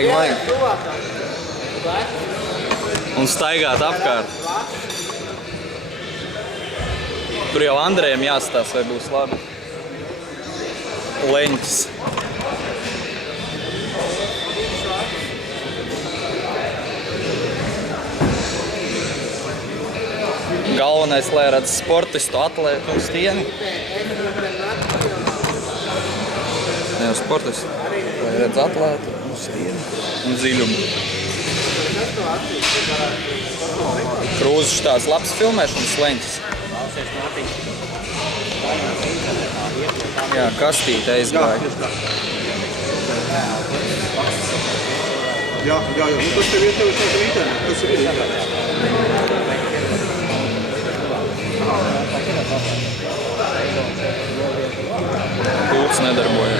vajag. Un staigāt apkārt. Tur jau Andrejam jāstāsta, vai būs labi. Leņķis. Galvenais, lai redz sportistu atlētu uz stieni. Ne jau sportistu, lai redz atlētu uz stieni un dziļumu. Krūzes tāds labs filmēšanas leņķis. Jā, kastīte aizgāja. Jā, nu tas tev ietevis no rītēm, tas ir rītēm. Pults nedarbojas.